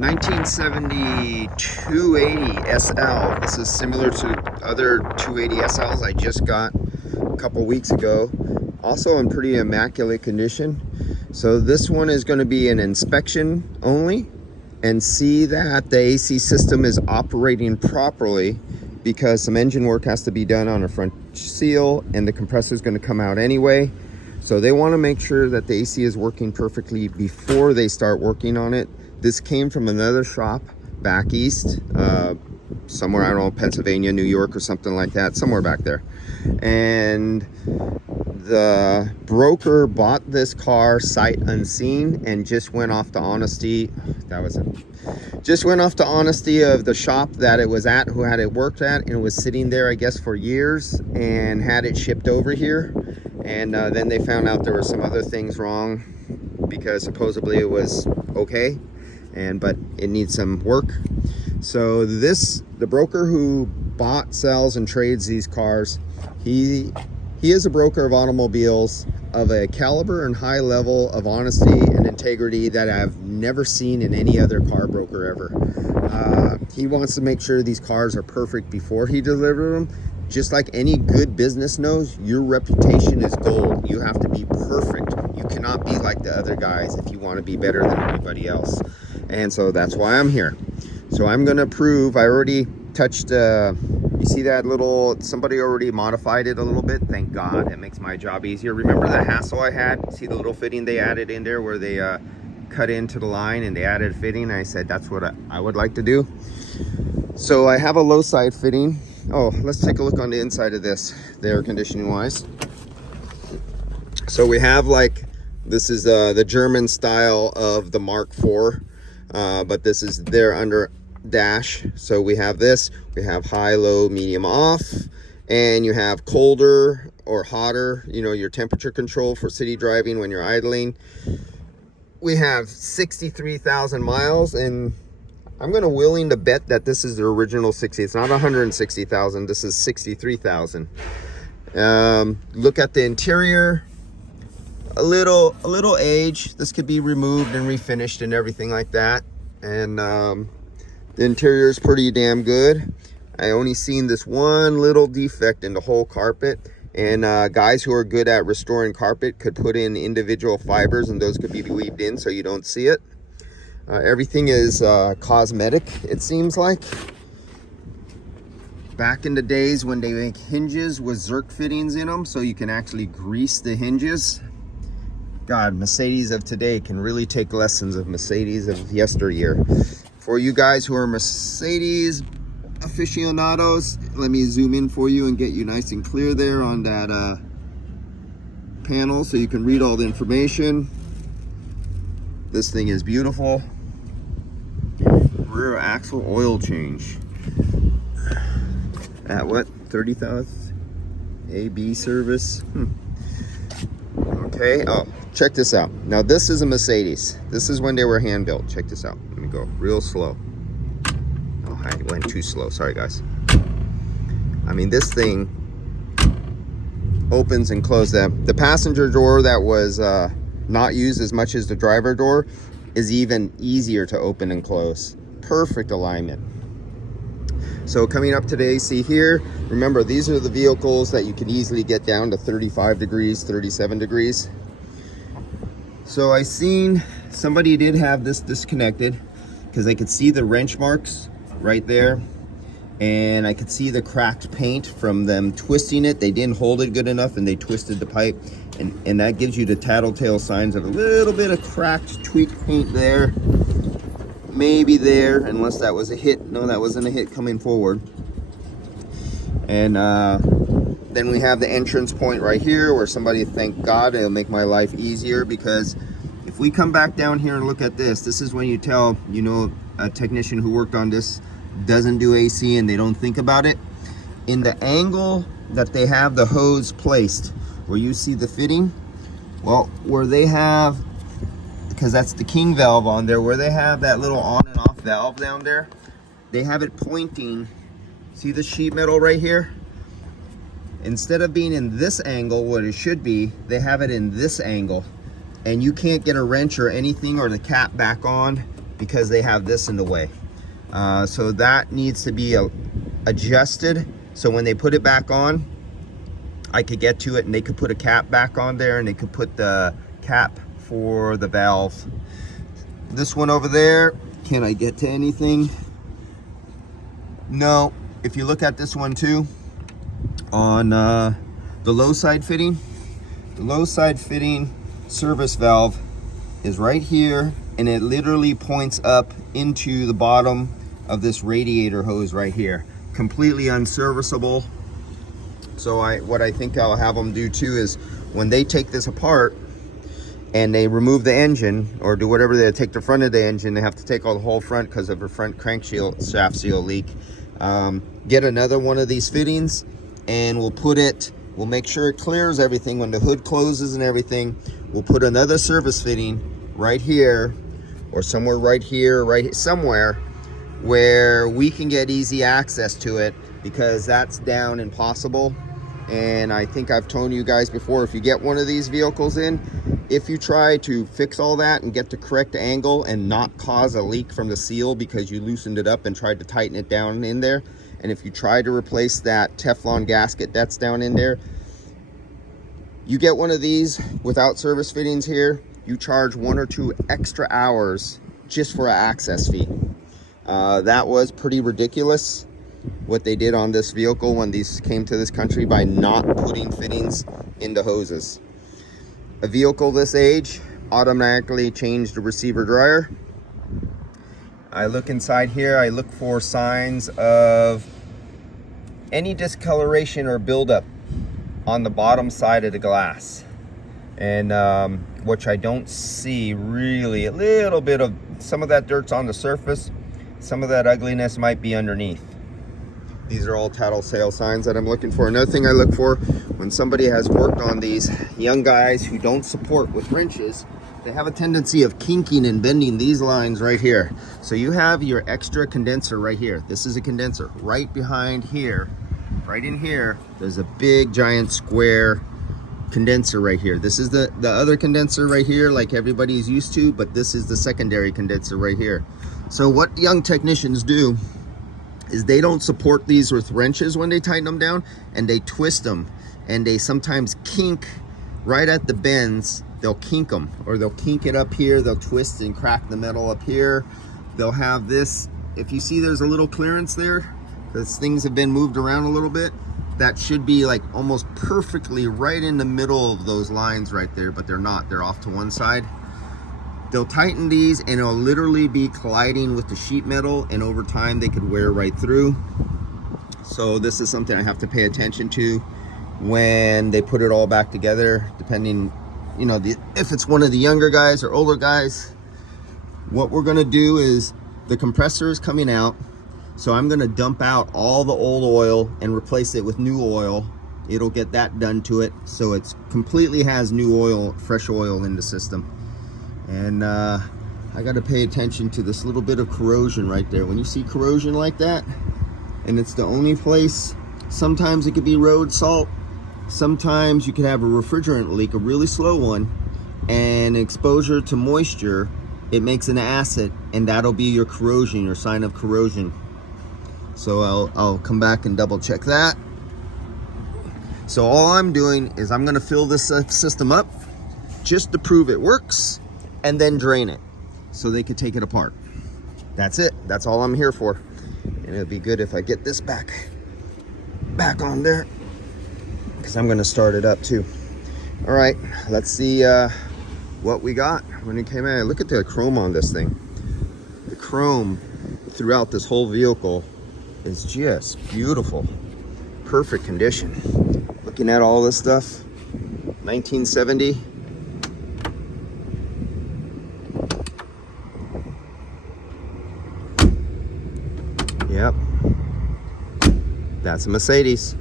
1970 280 SL. This is similar to other 280 SLs I just got a couple weeks ago. Also in pretty immaculate condition. So this one is going to be an inspection only and see that the AC system is operating properly, because some engine work has to be done on a front seal and the compressor is going to come out anyway. So they want to make sure that the AC is working perfectly before they start working on it. This came from another shop back east, somewhere, I don't know, Pennsylvania, New York or something like that, somewhere back there. And the broker bought this car sight unseen and just went off the honesty. That was it. Just went off the honesty of the shop that it was at, who had it worked at, and it was sitting there, I guess, for years, and had it shipped over here. And then they found out there were some other things wrong, because supposedly it was okay, but it needs some work. So the broker who bought, sells, and trades these cars, he is a broker of automobiles of a caliber and high level of honesty and integrity that I've never seen in any other car broker ever. He wants to make sure these cars are perfect before he delivers them. Just like any good business knows, your reputation is gold. You have to be perfect. You cannot be like the other guys if you want to be better than everybody else. And so that's why I'm here. So I'm going to prove, I already touched, you see that little, somebody already modified it a little bit. Thank God, it makes my job easier. Remember the hassle I had? See the little fitting they added in there where they cut into the line and they added fitting? I said that's what I would like to do. So I have a low side fitting. Oh, let's take a look on the inside of this, the air conditioning wise. So we have, like, this is the German style of the Mark IV, but this is their under dash. So we have this, we have high, low, medium, off, and you have colder or hotter, you know, your temperature control for city driving when you're idling. We have 63,000 miles, and I'm going to willing to bet that this is the original 60. It's not 160,000. This is 63,000. Look at the interior. A little age. This could be removed and refinished and everything like that. And the interior is pretty damn good. I only seen this one little defect in the whole carpet. And guys who are good at restoring carpet could put in individual fibers, and those could be weaved in so you don't see it. Everything is cosmetic, it seems like. Back in the days when they make hinges with Zerk fittings in them, so you can actually grease the hinges. God, Mercedes of today can really take lessons of Mercedes of yesteryear. For you guys who are Mercedes aficionados, let me zoom in for you and get you nice and clear there on that panel so you can read all the information. This thing is beautiful. Rear axle oil change at what, 30,000? AB service. Okay, oh, check this out. Now this is a Mercedes. This is when they were hand built. Check this out. Let me go real slow. Oh, I went too slow, sorry guys. I mean, this thing opens and closes. The passenger door that was not used as much as the driver door is even easier to open and close. Perfect alignment. So coming up today, see here, remember these are the vehicles that you can easily get down to 35 degrees, 37 degrees. So I seen somebody did have this disconnected because I could see the wrench marks right there, and I could see the cracked paint from them twisting it. They didn't hold it good enough and they twisted the pipe, and that gives you the tattletale signs of a little bit of cracked, tweaked paint there. Maybe there, unless that was a hit. No, that wasn't a hit coming forward. And then we have the entrance point right here where somebody, thank God, it'll make my life easier, because if we come back down here and look at this, this is when you tell, you know, a technician who worked on this doesn't do AC and they don't think about it. In the angle that they have the hose placed, where you see the fitting, well, where they have, because that's the king valve on there, where they have that little on and off valve down there, they have it pointing. See the sheet metal right here? Instead of being in this angle, what it should be, they have it in this angle, and you can't get a wrench or anything or the cap back on because they have this in the way. So that needs to be adjusted, so when they put it back on, I could get to it and they could put a cap back on there, and they could put the cap for the valve. This one over there, can I get to anything? No. If you look at this one too, on the low side fitting, the low side fitting service valve is right here, and it literally points up into the bottom of this radiator hose right here. Completely unserviceable. So what I think I'll have them do too is when they take this apart and they remove the engine or do whatever, they take the front of the engine, they have to take all the whole front because of a front crankshaft shaft seal leak. Get another one of these fittings and we'll make sure it clears everything when the hood closes and everything. We'll put another service fitting right here or somewhere right here, somewhere where we can get easy access to it, because that's down impossible. And I think I've told you guys before, if you get one of these vehicles in, if you try to fix all that and get the correct angle and not cause a leak from the seal because you loosened it up and tried to tighten it down in there, and if you try to replace that Teflon gasket that's down in there, you get one of these without service fittings here, you charge 1 or 2 extra hours just for an access fee. That was pretty ridiculous what they did on this vehicle when these came to this country by not putting fittings into hoses. A vehicle this age automatically changed the receiver dryer. I look inside here, I look for signs of any discoloration or buildup on the bottom side of the glass, and which I don't see really. A little bit of some of that dirt's on the surface, some of that ugliness might be underneath. These are all tattletale signs that I'm looking for. Another thing I look for when somebody has worked on these, young guys who don't support with wrenches, they have a tendency of kinking and bending these lines right here. So you have your extra condenser right here. This is a condenser. Right behind here, right in here, there's a big giant square condenser right here. This is the other condenser right here, like everybody's used to, but this is the secondary condenser right here. So what young technicians do is they don't support these with wrenches when they tighten them down, and they twist them, and they sometimes kink right at the bends. They'll kink them, or they'll kink it up here, they'll twist and crack the metal up here. They'll have this, if you see there's a little clearance there, because things have been moved around a little bit, that should be like almost perfectly right in the middle of those lines right there, but they're not, they're off to one side. They'll tighten these and it'll literally be colliding with the sheet metal, and over time they could wear right through. So this is something I have to pay attention to when they put it all back together, depending, you know, if it's one of the younger guys or older guys. What we're gonna do is, the compressor is coming out, so I'm gonna dump out all the old oil and replace it with new oil. It'll get that done to it, so it's completely has new oil, fresh oil in the system. And I got to pay attention to this little bit of corrosion right there. When you see corrosion like that, and it's the only place, sometimes it could be road salt, sometimes you could have a refrigerant leak, a really slow one, and exposure to moisture, it makes an acid, and that'll be your corrosion, your sign of corrosion. So I'll come back and double check that. So all I'm doing is I'm going to fill this system up just to prove it works, and then drain it so they could take it apart. That's it. That's all I'm here for. And it'd be good if I get this back on there, because I'm going to start it up too. All right, let's see what we got when it came out. Look at the chrome on this thing. The chrome throughout this whole vehicle is just beautiful. Perfect condition. Looking at all this stuff, 1970. Yep, that's a Mercedes.